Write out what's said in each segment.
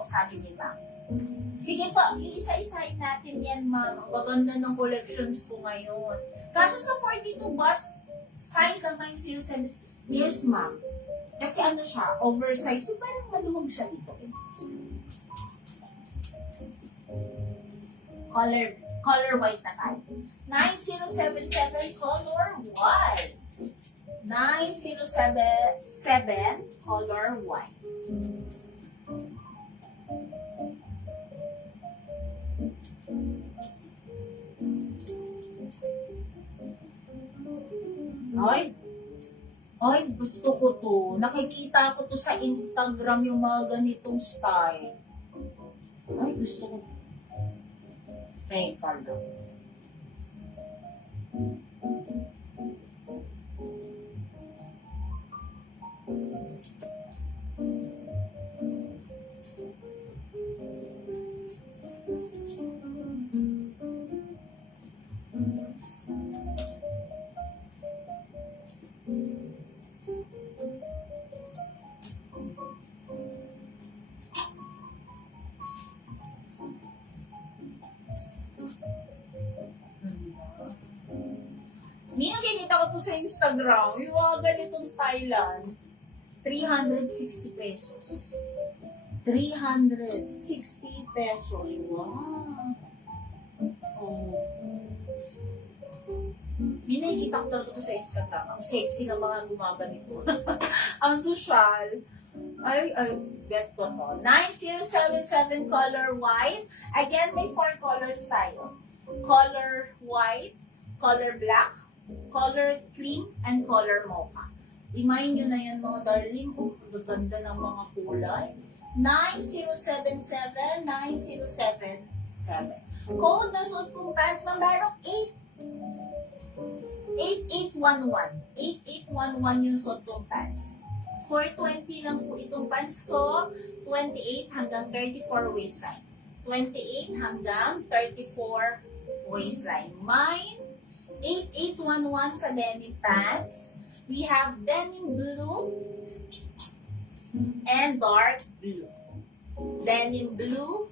po, sabi ni ma'am. Sige po, yung isa-isahin natin yan, ma'am. Ang gaganda ng collections ko ngayon. Kaso sa 42 bust, size ang 907 years, ma'am. Kasi ano siya, oversized. So, parang maluwag siya dito. Color white na tayo. 9077 color white. 9077 color white. Ay, gusto ko to. Nakikita ko to sa Instagram yung mga ganitong style. Ay, gusto ko. Teka lang. Nakikita ko to sa Instagram, yung mga ganitong stylean, 360 pesos. 360 pesos. Wow! Oh. Nakikita ko talaga to sa Instagram. Ang sexy ng mga gumaganito. Ang social. Ay, bet ko to. 9077 color white. Again, may 4 colors tayo. Color white, color black, color cream, and color mocha. Imayin nyo na yan mga darling. Oh, gaganda ng mga kulay. 9077, 9077. Code na suot kong pants, mambarok 8811. 8811 yung suot kong pants. 420 lang po itong pants ko. 28 hanggang 34 waistline. 28 hanggang 34 waistline. Mine, 8811 sa denim pants. We have denim blue and dark blue. Denim blue,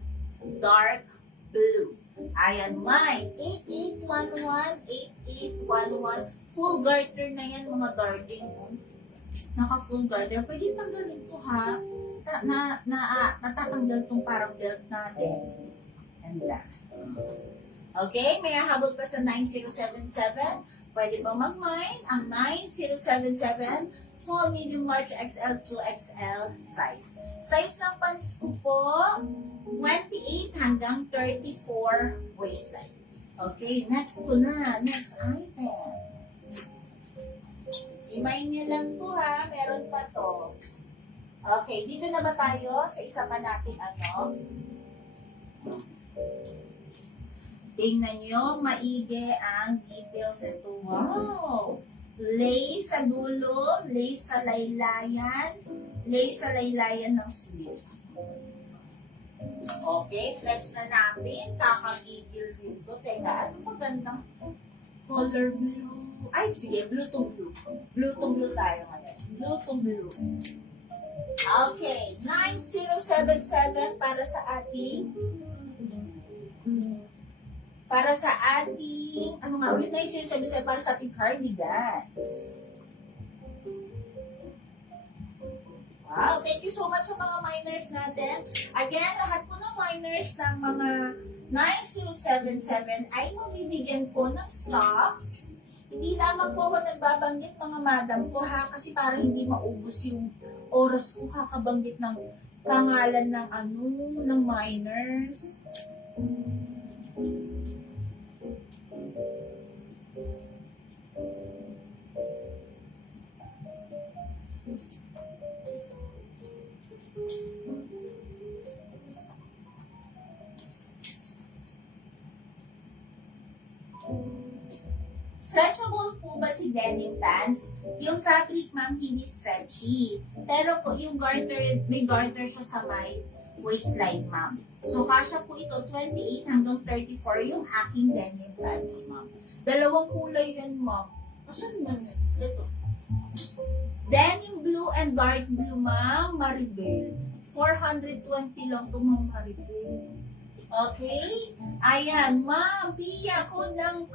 dark blue. Ayan, mine. 8811, 8811. Full garter na yan, mga darling. Naka full garter. Pwede tanggalin to, ha? Natatanggal tong parang belt natin. And that. Okay, may habol pa sa 9077. Pwede pa mag-mine ang 9077 small, medium, large, XL to XL size. Size ng pants ko po, 28 hanggang 34 waistline. Okay, next ko na. Next item. I-mine nyo lang to, ha. Meron pa to. Okay, dito na ba tayo sa isa pa natin ano? Tingnan nyo, maigi ang details ito. Wow! Lace sa dulo, lace sa laylayan ng sleeve. Okay, flex na natin. Kakagigil dito. Teka, ano magandang color blue? Ay, sige, blue to blue. Blue to blue tayo ngayon. Blue to blue. Okay, 9077 para sa ating ano nga ulit, 9077 para sa ating cardigans. Wow, thank you so much sa mga miners natin. Again, lahat po ng miners ng mga 9077 ay mabibigyan po ng stocks. Hindi lamang po ako nagbabanggit mga madam ko, ha, kasi para hindi maubos yung oras ko kakabanggit ng pangalan ng ng miners. Stretchable po ba si denim pants? Yung fabric, ma'am, hindi stretchy. Pero po yung garter, may garter siya sa may waistline, ma'am. So, kasya po ito, 28 hanggang 34 yung aking denim pants, ma'am. Dalawang kulay yan, ma'am. Asan ba? Ito. Denim blue and dark blue, ma'am, Maribel. 420 lang ito, Ma'am Maribel. Okay? Ayan, Ma'am Pia, code ng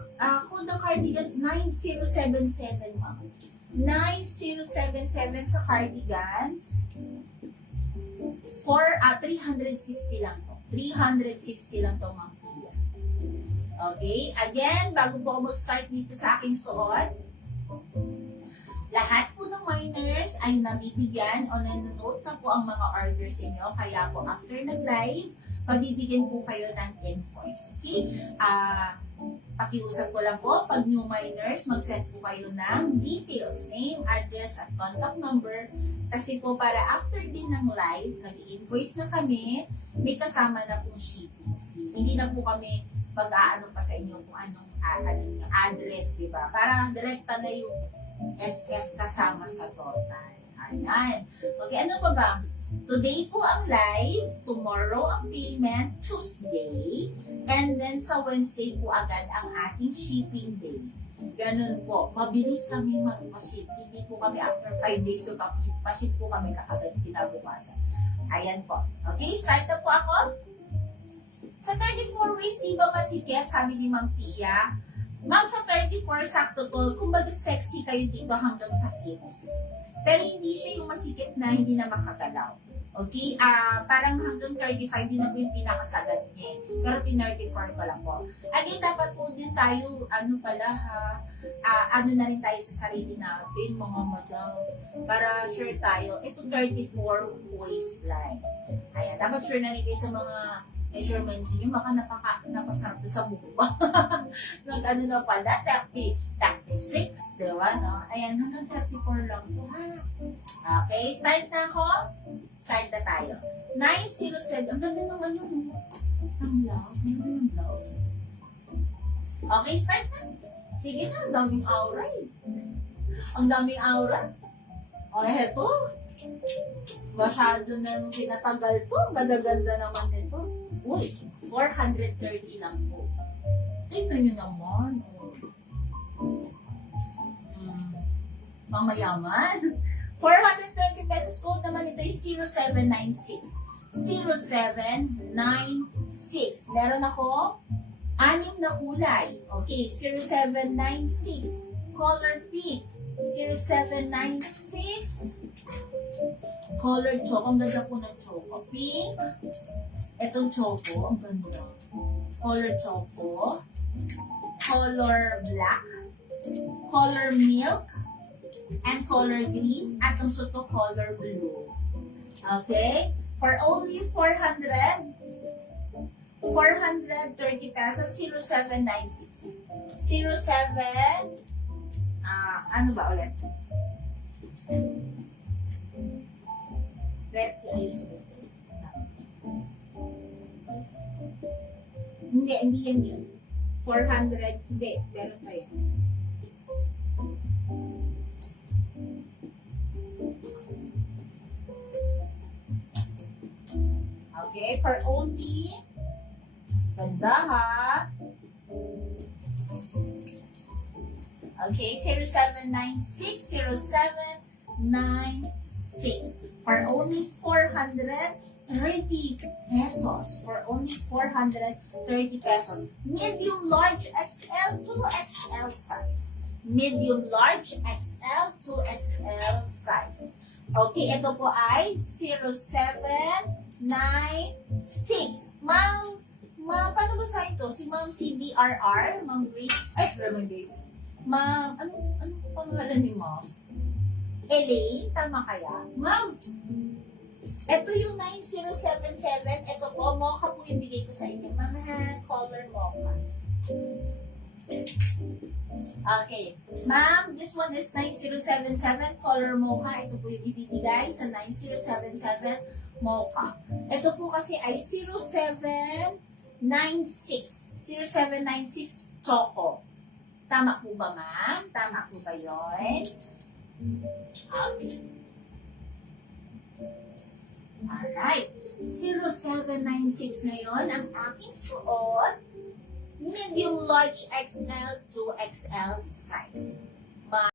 cardigans 9077, Ma'am. 9077 sa cardigans. 360 lang to. 360 lang to, Ma'am Pia. Okay? Again, bago po ako mag-start dito sa aking suot, lahat po ng miners ay nabibigyan o nanonote na po ang mga orders niyo. Kaya po after nag-live, pabibigyan po kayo ng invoice. Okay? Pakiusap ko lang po, pag new miners, mag-send po kayo ng details, name, address, at contact number. Kasi po para after din ng live, nag-invoice na kami, may kasama na pong shipping fee. Hindi na po kami mag-aano pa sa inyo kung anong address, di ba? Para direkta na yung SF kasama sa total. Ayan. Okay, ano pa ba? Today po ang live, tomorrow ang payment, Tuesday, and then sa Wednesday po agad ang ating shipping day. Ganun po. Mabilis kami mag-ship. Hindi po kami after 5 days, so tapos pa-ship po kami kaagad kinabukasan. Ayan po. Okay, start na po ako. Sa 34 ways, di ba masikip? Sabi ni Ma'am Pia. Ma'am, sa 34, sakto to. Kumbaga sexy kayo dito hanggang sa hips. Pero hindi siya yung masikip na hindi na makagalaw. Okay? Parang hanggang 35 din na po yung pinakasagad niya. Pero 34 pa lang po. Again, dapat po din tayo, ano na rin tayo sa sarili natin, mga madam. Para sure tayo, ito 34 waistline. Ayan, dapat sure na rin kayo sa mga measurements niyo, baka napasarap sa mukha. Nag-ano na pala, 36, di ba? No? Ayan, hanggang 34 lang po, ha? Okay, start na ako. Start na tayo. 907, ang ganda naman yung blouse. Ang ganda ng blouse. Okay, start na. Sige na, ang daming aura eh. Ang daming aura. O, eto. Masyado nang pinatagal to. Ganda-ganda naman nito. Uy, 430 lang po. Tingnan nyo naman. Mamayaman. 430 pesos. Code naman ito is 0796. 0796. Meron ako 6 na kulay. Okay, 0796. Color pink. 0796. Color choco. Ang ganda po ng choco. Pink. Itong choco, ang ganda. Color choco, color black, color milk, and color green, at ang suto color blue. Okay? For only 430 pesos, 0796. 07, ano ba ulit? Ayusin. Hindi yan yun. 400, hindi, meron pa yan. Okay, for only, ganda ha. Okay, 0796, 0796. For only 430 pesos. For only 430 pesos. Medium, large, XL, 2XL size. Medium, large, XL, 2XL size. Okay, ito po ay 0796. Ma'am, paano ba sa ito? Si Ma'am CBRR, Ma'am Grace, Grace. Ma'am, ano pangalan ni Ma'am? Elaine, tama kaya? Ma'am, ito yung 9077. Ito po, mocha po yung bigay ko sa inyo. Ma'am, color mocha. Okay. Ma'am, this one is 9077 color mocha. Ito po yung ibibigay sa 9077 mocha. Ito po kasi ay 0796. 0796 choco. Tama po ba, ma'am? Tama po ba yun? Okay. Alright. 0796 ngayon ang aking suot. Medium, large, XL, 2XL size.